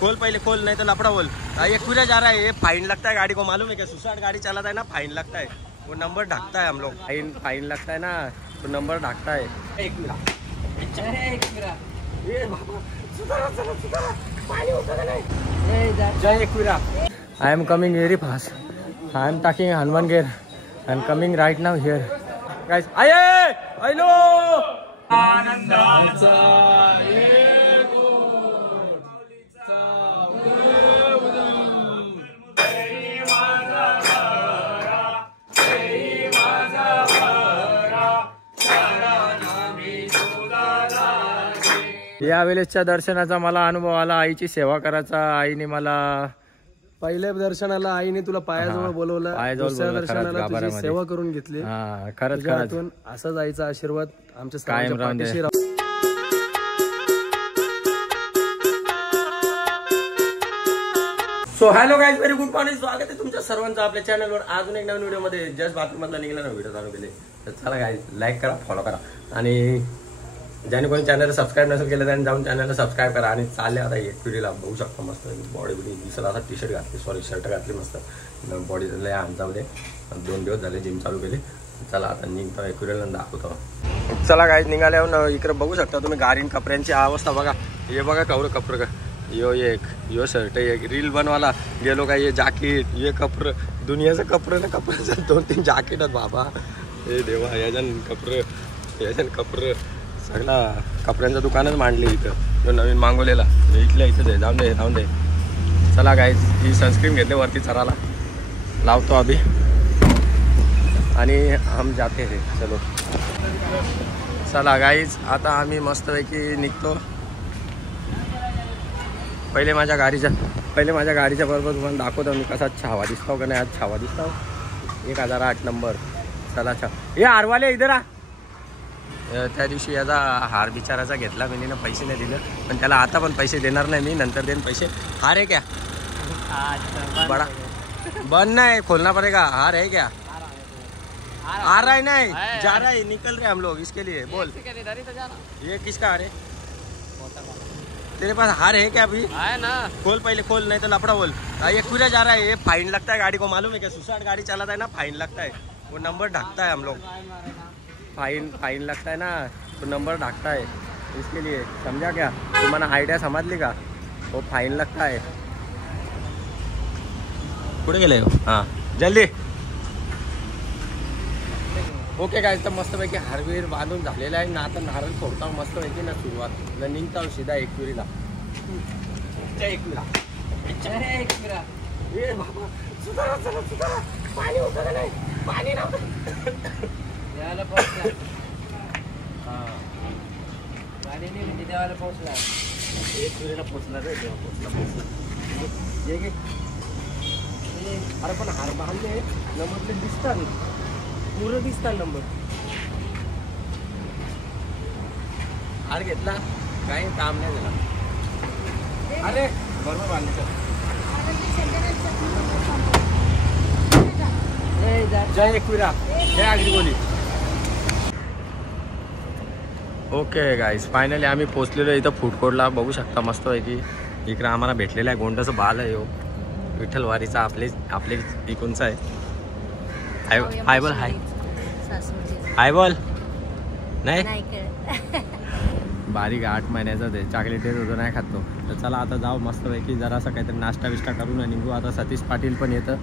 खोल पहले खोल, नहीं तो लफड़ा बोल। एक पूरा जा रहा है, ये फाइन लगता है गाड़ी को, मालूम है क्या? सुसाइड गाड़ी चलाता है ना, फाइन लगता है, वो नंबर ढकता है हम लोग। फाइन लगता है ना, तो नंबर ढकता है। एक I am coming very fast. I am taking Hanuman gear. I am coming right now here. Guys, aye! Hello! या वेळेसच्या दर्शनाचा मला अनुभव आला, आईची सेवा करायचा। आईने मला पहिल्या दर्शनाला आईने तुला पायाजवळ बोलवलं, दुसऱ्या दर्शनाला तुझी सेवा करून घेतली। खरंच असाच आईचा आशीर्वाद आमच्या कायम राहू। So hello guys, very good morning, स्वागत आहे तुमच्या सर्वांचं आपल्या चॅनलवर। अजून एक नवीन व्हिडिओ मध्ये। जस्ट बाथरूममधला निघाला ना व्हिडिओ चालू केले, तर चला गाईज लाईक करा, फॉलो करा, आणि ज्याने कोणी चॅनलला सबस्क्राईब नसेल केलं त्याने जाऊन चॅनलला सबस्क्राईब करा। आणि चालले आता एक पिढीला बघू शकता, मस्त बॉडी बिडी दिसत, असा टी शर्ट घातली, सॉरी शर्ट घातली, मस्त बॉडी लय अंतामध्ये। 2 दिवस झाले जिम चालू केली। चला आता निघतो, एक पिढीला दाखवतो। चला गाईज निघाल्यावर इकडे बघू शकता तुम्ही गाडी कपड्यांची अवस्था बघा। हे बघा कपडं का, यो शर्ट, एक रील बनवायला गेलो का, ये जॅकेट, ये कपडं, दुनियाचं कपडं ना, कपड्याचं 2-3 जॅकेट आहेत बाबा। हे देवा, याच्यान कपडं सगळा कपड्यांचं दुकानच मांडली इथं, जो नवीन मागवलेला इथल्या इथंच आहे। जाऊन दे। चला गाईज, ही सनस्क्रीन घेतली वरती चराला, लावतो अभि आणि हम जाते हे। चलो चला गाईज, आता आम्ही मस्तपैकी निघतो। पहिले माझ्या गाडीच्या बरोबर तुम्हाला दाखवतो मी कसा छावा दिसतो का नाही। आज छावा दिसतो 1008 नंबर। चला ये आरवाले इधर आ। त्या दिवशी याचा हार बिचाराचा घेतला मी ना, पैसे नाही दिले, पण त्याला आता पण पैसे देणार नाही मी, नंतर देन पैसे। हार है क्या? बड़ा बंद नहीं, खोलना पड़ेगा। हार है क्या? आ रहा है नहीं, जा रहा है, निकल रहे हम लोग इसके लिए। बोल ये किसका हार है? तेरे पास हार है क्या? अभी है ना, खोल पहले खोल, नहीं तो लफड़ा बोल। एक पूरा जा रहा है, ये फाइन लगता है गाड़ी को, मालूम है क्या? सुसाइड गाड़ी चलाता है ना, फाइन लगता है, वो नंबर ढकता है हम लोग। फाइन लगता है ना, तो नंबर ढकता है, इसके लिए, समझा क्या? तुम्हारा आइडिया समझली का? वो फाइन लगता है। कुठे गेले हो? हां जल्दी। ओके गाईज, तर मस्तपैकी हारवीर बांधून झालेला आहे ना, आता नारळ फोडता मस्तपैकी ना, सुरुवात निघता सीधा एकविरीला। पाणी होतं का नाही? पाणी देवाला पोहोचला, एक पिढीला पोहोचला रे, देवा पोहोचला। अरे पण हार बांधले नंबर दिसतात, पूर्ण दिसतात नंबर। हार घेतला काही काम नाही झाला। अरे बरोबर बांधले। जय एकविरा, जय आगरी बोली। ओके गाईज, फायनली आम्ही पोचलेलो इथं फूड कोर्टला, बघू शकता मस्तपैकी। इकडे आम्हाला भेटलेला आहे गोंडाचं बाल आहे, हो विठ्ठलवारीचा, आपले इकूनचा आहे। हाय बोल, हाय बोल। नाही बारीक 8 महिन्याचा ते चॉकलेट देत होतो, नाही खातो। तर चला आता जाऊ मस्तपैकी, जरासा काहीतरी नाश्ता विष्टा करून निघू। आता सतीश पाटील पण येतं,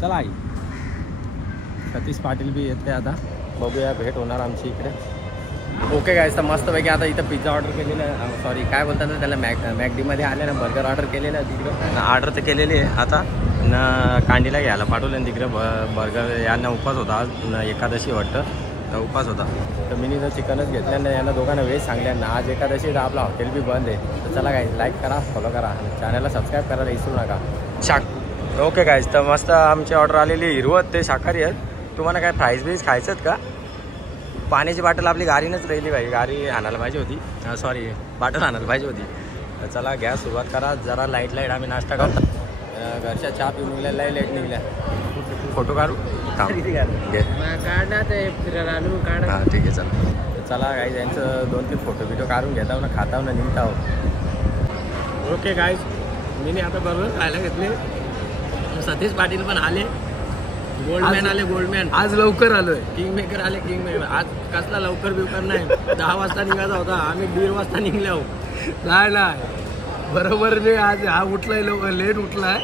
चला आई, सतीश पाटील बी येते, आता बघूया भेट होणार आमची इकडे। ओके गाईज, तर मस्तपैकी आता इथं पिझ्झा ऑर्डर केलेलं आहे, सॉरी काय बोलतात ना त्याला, मॅकडीमध्ये आले ना, बर्गर ऑर्डर केलेलं आहे तिकडं, ऑर्डर तर केलेली आहे। आता ना कांडीला घ्यायला पाठवलं तिकडं बर्गर, यांना उपास होता आज, एकादशी वाटतं, तर उपास होता, तर मी तर चिकनच घेतलं ना, यांना दोघांना व्हेज सांगल्यांना। आज एकादशी तर आपला हॉटेल बी बंद आहे। तर चला गाईज, लाईक करा, फॉलो करा, चॅनलला सबस्क्राईब करायला विसरू नका। ओके गाईज, तर मस्त आमची ऑर्डर आलेली हिरवत, ते शाकाहारी आहेत। तुम्हाला काय फ्राईज बीज खायचं आहेत का? पाण्याची बाटल आपली गाडीनंच राहिली भाई, गाडी आणायला पाहिजे होती, सॉरी बाटल आणायला पाहिजे होती। तर चला घ्या, सुरुवात करा, जरा लाईट आम्ही नाश्ता करतो। घरच्या चहा पिऊन निघल्या, लाईट निघल्या, फोटो काढू हां ठीक आहे। चला गाईज, यांचं 2-3 फोटो बिटो काढून घेताव ना, खाताव ना, निघताव। ओके गाईज, मी आता बरोबर खायला घेतले. सतीश पाटील पण आले, गोल्डमॅन आले, गोल्डमॅन आज लवकर आलोय. किंग मेकर आले, किंग मेकर. आज कसला लवकर बिवकर नाही, 10 वाजता निघायचा होता, आम्ही 1:30 वाजता निघले आहो. नाही बरोबर. मी आज हा उठलाय, लेट उठलाय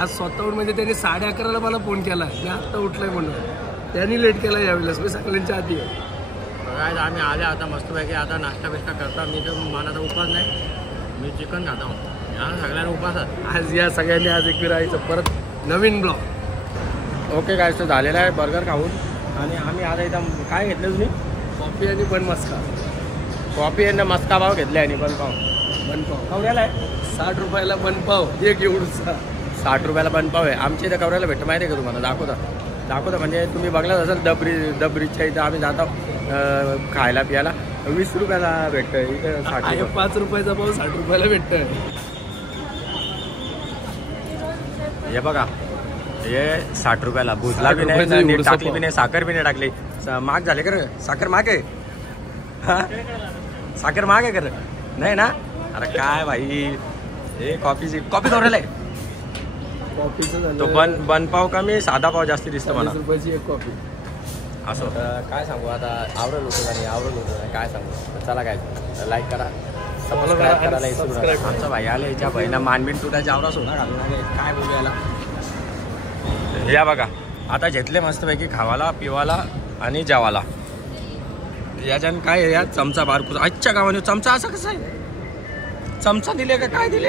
आज स्वतःहून. म्हणजे त्यांनी 11:30 मला फोन केला, मी आत्ता उठलाय म्हणून. त्यांनी लेट केला यावेळेस, मी सगळ्यांच्या आधी आहे. बघायचं आम्ही आले आता मस्तपैकी. आता नाश्ता बिष्टा करता. मी तर मनाचा उपास नाही, मी चिकन खाता हूँ. या सगळ्यांना उपासात आज या सगळ्यांनी आज एक फिरायचं परत नवीन ब्लॉग. ओके काय तो झालेला आहे बर्गर खाऊन. आणि आम्ही आता इथं काय घेतलं तुम्ही? कॉफी आणि बन मस्का. कॉफी आणि मस्का पाव घेतले आणि बनपाव. कवऱ्याला आहे 60 रुपयाला बनपाव एक एवढूसा. 60 रुपयाला बनपाव आहे. आमच्या इथं कवऱ्याला भेटतं माहिती आहे का तुम्हाला? दाखवता म्हणजे तुम्ही बघलाच असेल. डबरीच्या इथं आम्ही जातो खायला पियाला. 20 रुपयाला भेटतं. इथं 60 5 रुपयाचा पाव 60 रुपयाला भेटतोय. हे बघा, हे 60 रुपयाला. भुजला बी नाही, टाकली बी नाही, साखर बी नाही टाकली. महाग झाले कर. साखर महाग आहे. हा, साखर महाग आहे कर नाही ना? अरे काय भाई, हे कॉफी कवऱ्याला आहे. कॉफीचं तो बनपाव कमी, साधा पाव जास्ती दिसतो मला. 40 रुपयाची एक कॉफी. असं काय सांगू आता, आवडलं होतं काय सांगू. चला काय, लाईक करा, सबस्क्राईब करायला विसरू नका. आमचा भाई आले, याच्या बहिणा मानबिन तुटायच्या आवरास होता घालून आले. काय बोलूयाला या बघा. आता घेतले मस्तपैकी खावाला, पिवाला आणि जेवाला. याच्यानं काय आहे, या चमचा बारकूस. आजच्या गावाने चमचा असा कसा आहे? चमचा दिले का काय दिले?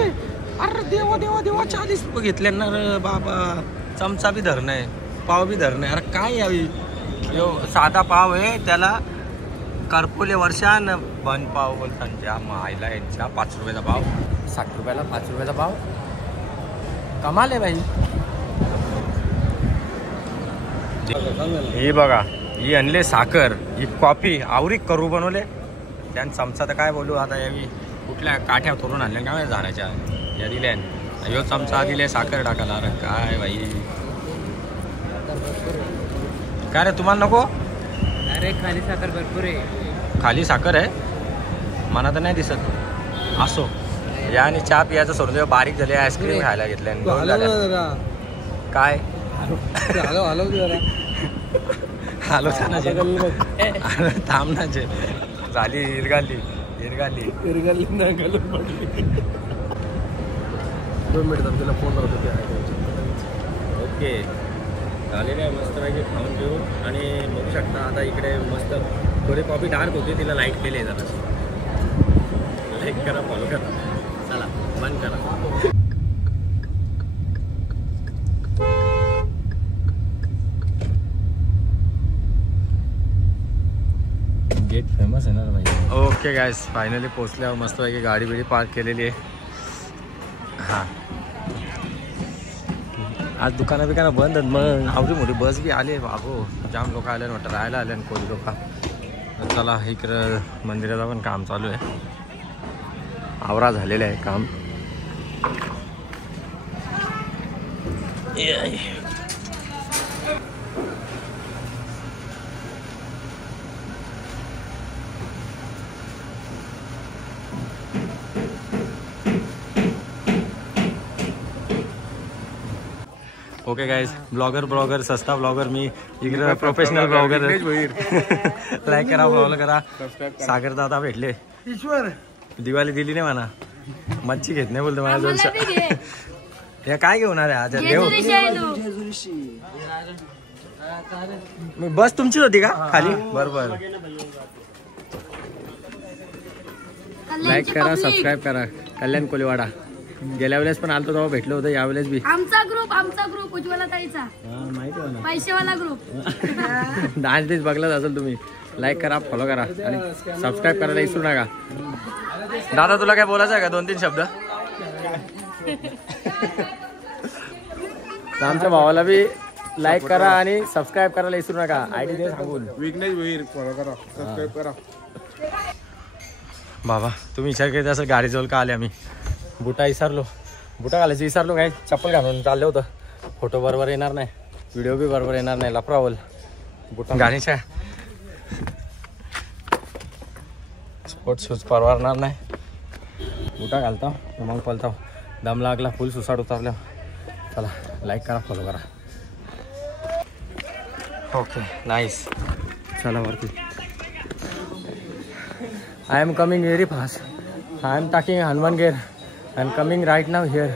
अरे देवा देवा देवा, 40 रुपये घेतले ना रे बाबा. चमचा बी धरणं आहे, पाव बी धरणं आहे. अरे काय यावी, यो साधा पाव आहे, त्याला करपोले वर्षान बनपाव बोलतात. ज्या मायला यांच्या 5 रुपयाचा पाव, 60 रुपयाला 5 रुपयाचा पाव. कमाल आहे बाई. ही बघा, ही आणले साखर, ही कॉफी आवरी करू बनवले. त्यान चमचा तर काय बोलू आता. यावी कुठल्या काठ्या तोरून आणल्या काय जाण्याच्या या दिल्या. ह्यो चमचा दिले साखर टाकायला. अरे काय बाई, काय रे तुम्हाला नको? अरे खाली साखर भरपूर आहे. खाली साखर आहे, मला तर नाही दिसत. असो या. आणि चहा पियाचं सोडून बारीक झाले. आईस्क्रीम खायला घेतले. काय हॅलो थांब ना जे झाली. इरगाली नाही घालून पडली. 2 मिनिटात तिला फोन लावतो. ओके झालेलं आहे. मस्तपैकी खाऊन घेऊ. आणि बघू शकता आता इकडे मस्त थोडी कॉफी डार्क होती, तिला लाईट केली आहे जरा. लाईक करा, फॉलो करा. चला बंद करा. गेट फेमस आहे ना भाई. ओके गाईस, फायनली पोचल्यावर मस्तपैकी गाडी बिडी पार्क केलेली आहे. हां, आज दुकानं बिकानं बंद आहेत. मग आवडी मोठी बस बी आली. बाबू जाम लोक आले म्हटलं, राहायला आले कोणी लोक. चला इकडं मंदिराचं पण काम चालू आहे. आवरा झालेलं आहे काम. ओके गाइस, ब्लॉगर सस्ता ब्लॉगर. मी इकडे प्रोफेशनल ब्लॉगर. लाईक करा, फॉलो करा. सागर दादा भेटले. दिवाळी दिली नाही म्हणा, मच्छी घेत नाही बोलतो मला. 200 हे काय घेऊन आहे आज? बस तुमचीच होती का खाली? बरोबर. लाईक करा, सबस्क्राईब करा. कल्याण कोलीवाडा. गेल्या वेळेस पण आलतो तेव्हा भेटलो होतं. यावेळेस बी आमचा ग्रुप उज्ज्वला ताईचा माहिती आहे ना, पैसेवाला ग्रुप. डान्स बीस बघलाच असेल तुम्ही. लाईक करा, फॉलो करा आणि सबस्क्राईब करायला विसरू नका. दादा तुला काय बोलायचं आहे का? 2-3 शब्द. आमच्या भावाला बी लाईक करा आणि सबस्क्राईब करायला विसरू नका. आयडी दे सांगून. विघ्नेश भोईर फॉलो करा, सबस्क्राईब करा. बाबा तुम्ही विचार करीत असेल गाडीजवळ का आले आम्ही. बुटा घालायचं विसरलो. काय चप्पल घालून चाललं होतं. फोटो बरोबर येणार नाही, व्हिडिओ बी बरोबर येणार नाही. लफरावल बुटा गाडीच्या स्पोर्ट्स शूज परवडणार नाही. बुटा घालतो मग पळतो. दम लागला फुल सुसाट होता आपल्या. चला लाईक करा फॉलो करा. Okay nice. चला वरती. I am coming very fast. I am talking हनुमानगेर. I am coming right now here.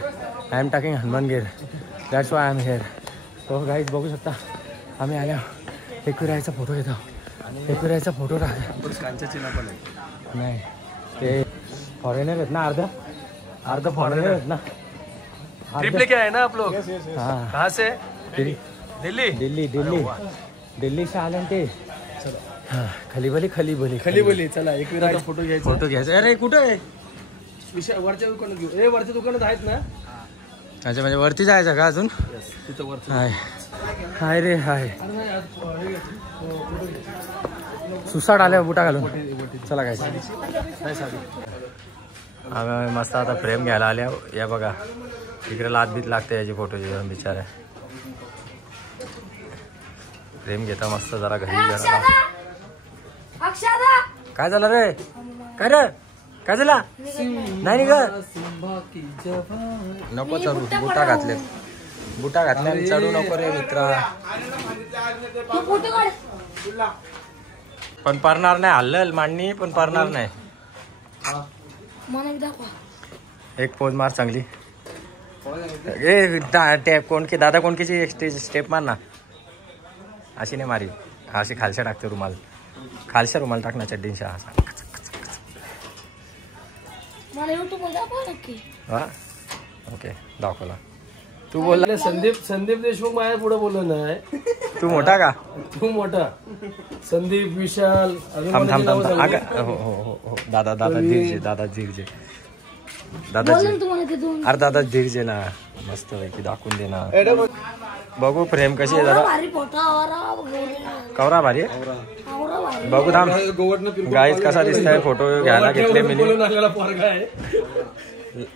I am talking हनुमानगेर. That's why I am here. So guys बघू शकता आम्ही आल्या. एकविरायचा फोटो घेतो. एकविरायचा फोटो टाकतो. नाही ते फॉरेनर आहेत ना. अर्ध फॉरेनर आहेत ना. ट्रिप लेके आए ना आप लोग? हाँ कहाँ से? दिल्ली दिल्ली दिल्ली से आले ते. हां खलीबली. चला एकविराचा फोटो घ्यायचा. फोटो घ्यायचा. अरे कुठं आहे? वरच्या दुकानात घेऊ. वरच्या दुकानात आहेत ना. अच्छा म्हणजे वरती जायचं का अजून? तिथं वरती. हाय रे हाय. सुसाट आल्या बुटा घालून. चला काय आम्ही मस्त आता फ्रेम घ्यायला आल्या. या बघा इकडे लात बीत लागते याची फोटोची. बिचारे फ्रेम घेता मस्त जरा घरी जरा. काय झालं रे? काय रे काय झाला? नाही ग नको चढू. बुटा घातले आणि चढू नको रे मित्रा. पण परणार नाही. हल्लल मांडणी पण परणार नाही. एक पोज मार चांगली. टॅप कोणकी दादा कोणकीची स्टेप मार ना. अशी नाही मारी. अशी खालशा टाकते रुमाल. खालशा रुमाल टाक ना चड्डींशा. हा ओके दाखवला. तू बोलला संदीप देशमुख माझ्या पुढे बोललो नाही. तू मोठा का? तू मोठा. संदीप विशाल. थांब हो दादा धीरजे. दादा अरे दादा धीरजे ना. मस्त पैकी दाखवून दे ना. बघू फ्रेम कशी आहे जरा. कवरा भारी बघू. थांब गाईज कसा दिसतंय फोटो घ्यायला घेतले मी.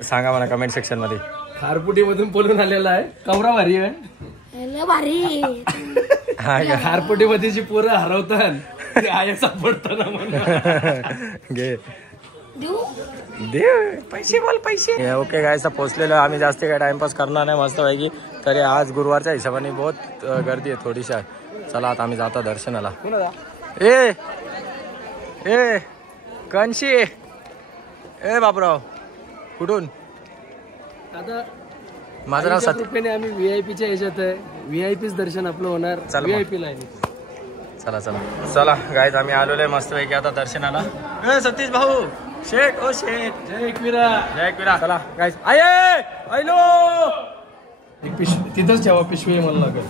सांगा मला कमेंट सेक्शन मध्ये. खारपुटी मधून पळून आलेला आहे. कवरा भारी आहे. खारपुटी मध्ये जी पोरं हरवतात ते आया सापडताना म्हणून घे दे पैसे बोल पैसे. ओके गायचा पोचलेलो आम्ही. जास्त काय टाइमपास करणार नाही मस्त पैकी. तरी आज गुरुवारच्या हिशोबाने बहुत गर्दी आहे थोडीशी. चला आता आम्ही जातो दर्शनाला. ए कणशी. ए बापराव कुठून? आता माझं नाव सत्य. रुपयाने आम्ही व्हीआयपीच्या ह्याच्यात आहे. व्हीआयपीच दर्शन आपलं होणार. VIP line. चला गायज आम्ही आलेलो आहे मस्त पैकी आता दर्शनाला. सतीश भाऊ शेठ. ओ शेठ. जय एकविरा. चला गायज आयलो. एक पिशवी तिथंच ठेवा. पिशवी मला लागेल.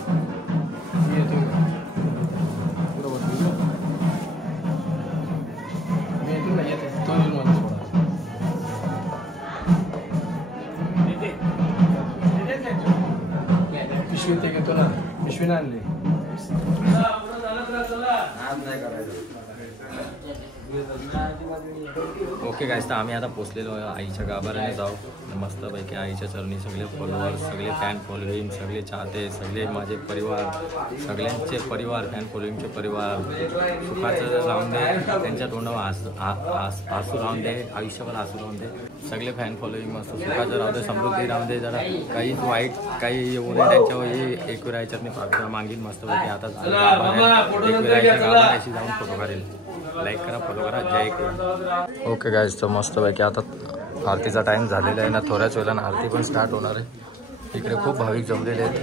पिशवी ते घेतो ना. पिशवी ना आणली. ओके गायज तर आम्ही आता पोचलेलो आहे आईच्या गाभाऱ्याने. जाऊ मस्त पैकी आईच्या चरणी. सगळे फॉलोअर्स, सगळे फॅन फॉलोईंग, सगळे चाहते, सगळे माझे परिवार, सगळ्यांचे परिवार, फॅन फॉलोईंगचे परिवार. सुखाचं राहून दे. त्यांच्या तोंडावर हसू राहून दे. आयुष्यभर हसू राहून दे. सगळे फॅन फॉलोईंग मस्त सुखाचं राहू दे. समृद्धी राहू दे. जरा काहीच वाईट काही येऊ नये त्यांच्यावर. एकविरायच्यातनी प्रार्थना मागीन मस्त पैकी. आता एकविरायच्या गाभाऱ्याशी जाऊन फोटो काढेल. लाईक करा फॉलो करा. जय एकविरा. ओके गाईज तर मस्त पैकी आता आरतीचा टाइम झालेला आहे ना. थोड्याच वेळानं आरती पण स्टार्ट होणार आहे. इकडे खूप भाविक जमलेले आहेत.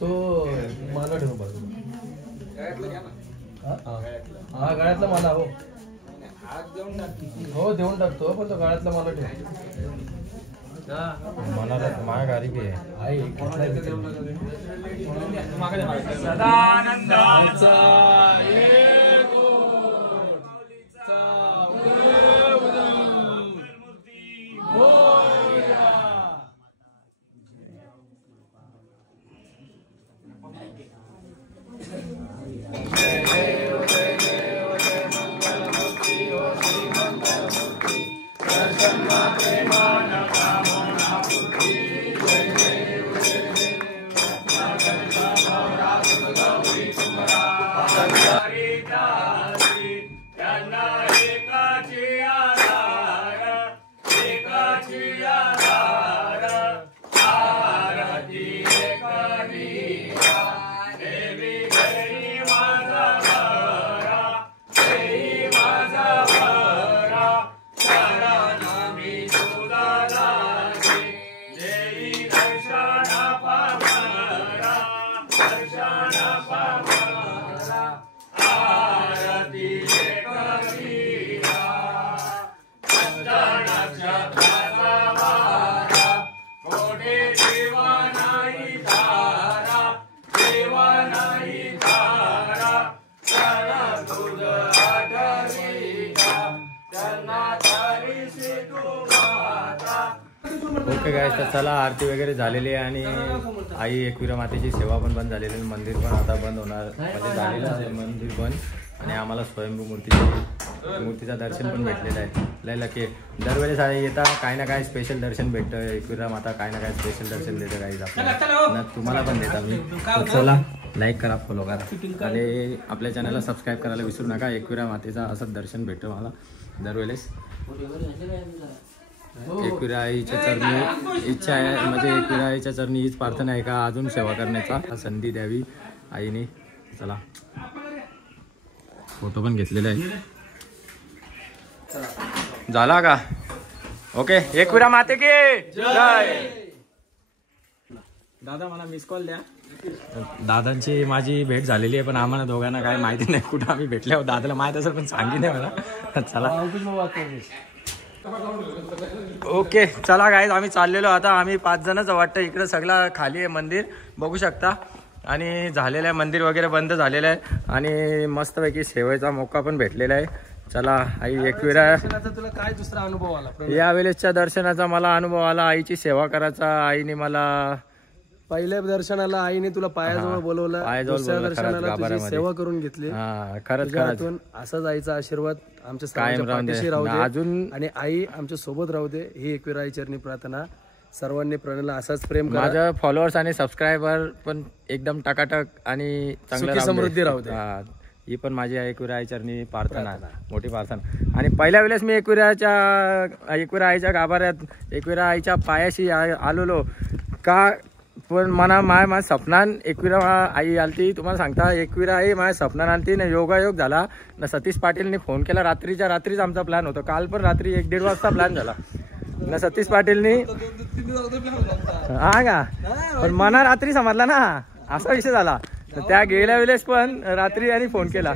तो माला ठेव बाजूला. हा गळ्यातला माला. हो देऊन टाकतो. पण तो गळ्यातला माला ठेव. मनाला माझ्या गाडी बी आहे. सदानंदाचा ओके गाईस, तर चला आरती वगैरे झालेली आहे आणि आई एकविरा मातेची सेवा पण बंद झालेली आहे. मंदिर पण आता बंद होणार, म्हणजे झालेलं आहे मंदिर बंद. आणि आम्हाला स्वयंभू मूर्तीचा दर्शन पण भेटलेलं आहे. लय लकी दरवेळेस येता काय ना काय स्पेशल दर्शन भेटतं. एकविरा माता काय ना काय स्पेशल दर्शन देतं गाईज आपल्याला, तुम्हाला पण देता मी. चला लाईक करा, फॉलो करा आणि आपल्या चॅनलला सबस्क्राईब करायला विसरू नका. एकविरा मातेचा असं दर्शन भेटतं मला दरवेळेस. एकविरा आईच्या चरणी इच्छा आहे, म्हणजे एकविरा आईच्या चरणी हीच प्रार्थना आहे का अजून सेवा करण्याचा संधी द्यावी आईने. चला फोटो पण घेतलेला आहे. झाला का? ओके. एकविरा माते की जय. दादा मला मिस कॉल द्या. दादांची माझी भेट झालेली आहे, पण आम्हाला दोघांना काय माहिती नाही कुठं आम्ही भेटल्यावर. दादाला माहित असेल पण सांगितलं मला. चला ओके चला गाईज, आम्ही चाललेलो आता. आम्ही 5 जणच वाटतं. इकडं सगळं खाली आहे मंदिर बघू शकता. आणि झालेलं आहे मंदिर वगैरे बंद झालेलं आहे आणि मस्तपैकी सेवेचा मौका पण भेटलेला आहे. चला आई एकविरा, तुला काय दुसरा अनुभव आला? यावेळेसच्या दर्शनाचा मला अनुभव आला आईची सेवा करायचा. आईने मला पहिल्या दर्शनाला आईने तुला पायाजवळ बोलवलं, दुसऱ्या दर्शनाला तुझी सेवा करून घेतली. खरंच असा जायचा आशीर्वाद आमच्या कायम राहू दे अजून, आणि आई आमच्या सोबत राहू दे ही एकविरा आई चरणी प्रार्थना. सर्वांनी प्रणला असाच प्रेम करा. माझ्या फॉलोअर्स आणि सबस्क्रायबर पण एकदम टकाटक आणि चांगलं समृद्धी राहू दे. ही पण माझी एकविरा आई चरणी प्रार्थना, मोठी प्रार्थना. आणि पहिल्या वेळेस मी एकविरा आईच्या गाभाऱ्यात एकविरा आईच्या पायाशी आलेलो का, पण मला माझ्या स्वप्नात एकविरा आई आलती. तुम्हाला सांगता एकविरा आई माझ्या स्वप्नात आलती ना. योगायोग झाला ना. सतीश पाटीलने फोन केला रात्रीच्या रात्रीच. आमचा प्लॅन होता काल पण रात्री 1-1:30 वाजता प्लॅन झाला ना. सतीश पाटीलनी हा का, पण मना रात्री समजला ना असा विषय झाला. त्या गेल्या वेळेस पण रात्री आणि फोन केला.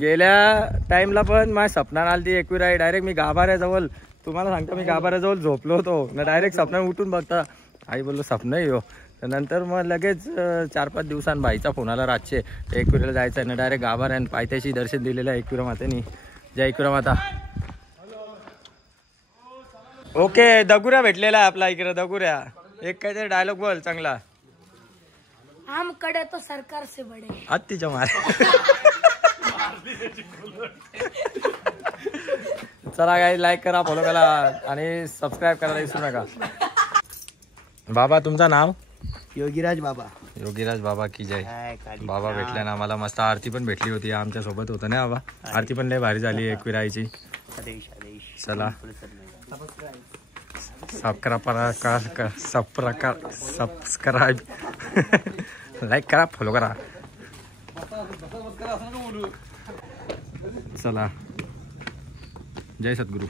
गेल्या टाइमला पण माझ्या स्वप्नात आलती एकविरा आई. डायरेक्ट मी गाभाऱ्याजवळ, तुम्हाला सांगता मी गाभाऱ्याजवळ झोपलो होतो ना. डायरेक्ट स्वप्नात उठून बघता आई बोललो स्वप्न येऊ. नंतर मग लगेच 4-5 दिवसांनी भाईचा फोन आला रातचे एकविराला जायचं आहे ना. डायरेक्ट गाभाऱ्यानं पायथ्याशी दर्शन दिलेलं आहे एकविरा मातेनी. जय एकविरा माता. ओके दगुऱ्या भेटलेला आहे आपला इकडे. दगुऱ्या एक काहीतरी डायलॉग बोल चांगला. हम कड़े तो सरकार से बड़े. अत्तीच्या मार. चला काही लाईक करा, फॉलो करा आणि सबस्क्राईब करायला विसरू नका. बाबा तुमचं नाव? योगीराज बाबा. योगीराज बाबा की जय. बाबा भेटले ना आम्हाला. मस्त आरती पण भेटली होती आमच्या सोबत होतं ना बाबा. आरती पण लय भारी झाली एकविरा आईची. चला सबस्क्राईब लाईक करा, फॉलो करा. चला जय सद्गुरू.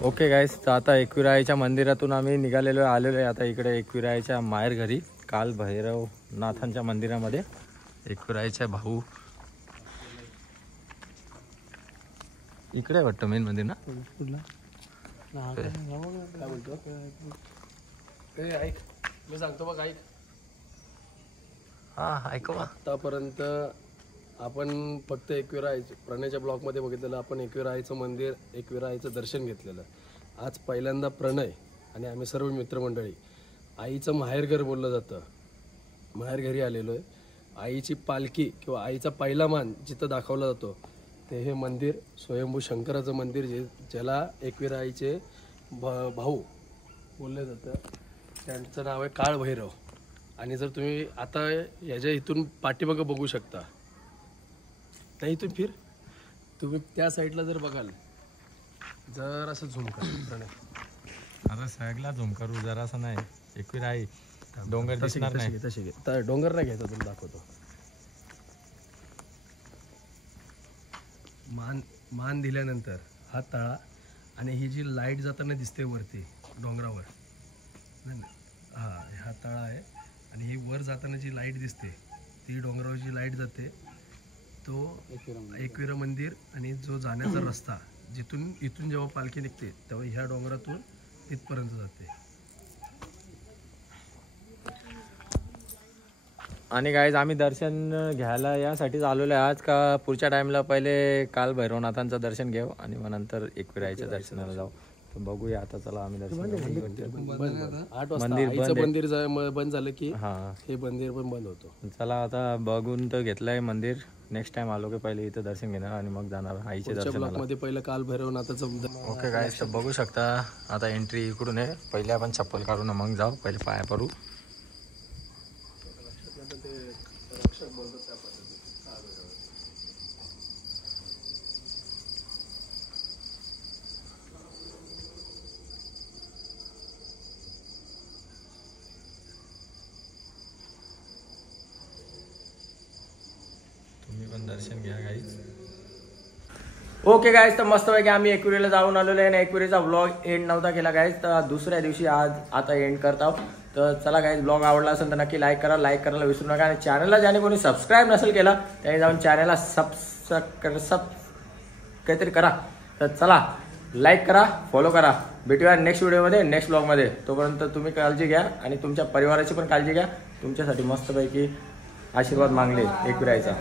ओके गाईस, तर आता एकविरा आईच्या मंदिरातून आम्ही निघालेलो आलेलो आहे आता इकडे एकविरा आईच्या माहेर घरी. काल भैरवनाथांच्या मंदिरामध्ये एकविरा आईचा भाऊ इकडे वाटतं मेन मंदिर ना. ऐक मी सांगतो बघ, ऐक. हा ऐकू. आतापर्यंत आपण फक्त एकविरा आईचं प्रणयच्या ब्लॉकमध्ये बघितलेलं. आपण एकविरा आईचं मंदिर, एकविरा आईचं दर्शन घेतलेलं. आज पहिल्यांदा प्रणय आणि आम्ही सर्व मित्रमंडळी आईचं माहेरघर बोललं जातं, माहेरघरी आलेलो आहे. आईची पालखी किंवा आईचा पहिला मान जिथं दाखवला जातो ते हे मंदिर, स्वयंभू शंकराचं मंदिर, ज्याला एकविरा आईचे भाऊ बोललं जातं. त्यांचं नाव आहे काळ भैरव. आणि जर तुम्ही आता याच्या इथून पाठीमागं बघू शकता, त्या इथून फिर तुम्ही त्या साईडला जर बघाल, जर असं झूम करा. आता सगळा झूम करू जरा असं नाही. एकविरा आई डोंगर दिसणार नाही. तशी तर डोंगर नाही घ्यायचा, तुम्ही दाखवतो. मान दिल्यानंतर हा तळा आणि ही जी लाईट जाताना दिसते वरती डोंगरावर, हा तळा आहे. आणि ही वर जाताना जी लाईट दिसते ती डोंगरावर जी लाईट जाते तो एकविरा मंदिर. आणि जो जाण्याचा रस्ता इथून जेव्हा पालखी निघते तेव्हा ह्या डोंगरातून तिथपर्यंत जाते. आणि गाईज आम्ही दर्शन घ्यायला यासाठीच आलेलो आहे आज का पुढच्या टाइमला पहिले काल भैरवनाथांचं दर्शन घेऊ आणि मग नंतर एकविराईच्या दर्शनाला जाऊ. तर बघूया आता चला आम्ही दर्शन घेऊ. 8 वाजता मंदिर आईचं बंद आहे. मंदिर बंद झालं की हा हे मंदिर पण बंद होतो. चला आता बघून तर घेतलंय मंदिर. नेक्स्ट टाइम आलो की पहिले इथं दर्शन घेणार आणि मग जाणार आईचे पुढच्या दर्शनाला. ब्लॉक मध्ये पहिलं काल भैरवनाथाचं ओके गाईज तर बघू शकता आता एंट्री इकडून आहे. पहिले आपण चप्पल काढून मग जाऊ. पहिले पाया पडू. तुम्ही पण दर्शन घ्या गाईज. ओके गाईज तर मस्तपैकी आम्ही एकविरीला जाऊन आलेलो आहे आणि एकविरीचा ब्लॉग एंड नव्हता केला गाईज. तर दुसऱ्या दिवशी आज आता एंड करतो. तर चला गाईज ब्लॉग आवडला असेल तर नक्की लाईक करा. लाईक करायला विसरू नका आणि चॅनलला ज्याने कोणी सबस्क्राईब नसेल केला त्याने जाऊन चॅनलला सब काहीतरी करा. तर चला लाईक करा, फॉलो करा. भेटूया नेक्स्ट व्हिडिओमध्ये, नेक्स्ट ब्लॉगमध्ये. तोपर्यंत तुम्ही काळजी घ्या आणि तुमच्या परिवाराची पण काळजी घ्या. तुमच्यासाठी मस्तपैकी आशीर्वाद मागले एकविरायचा.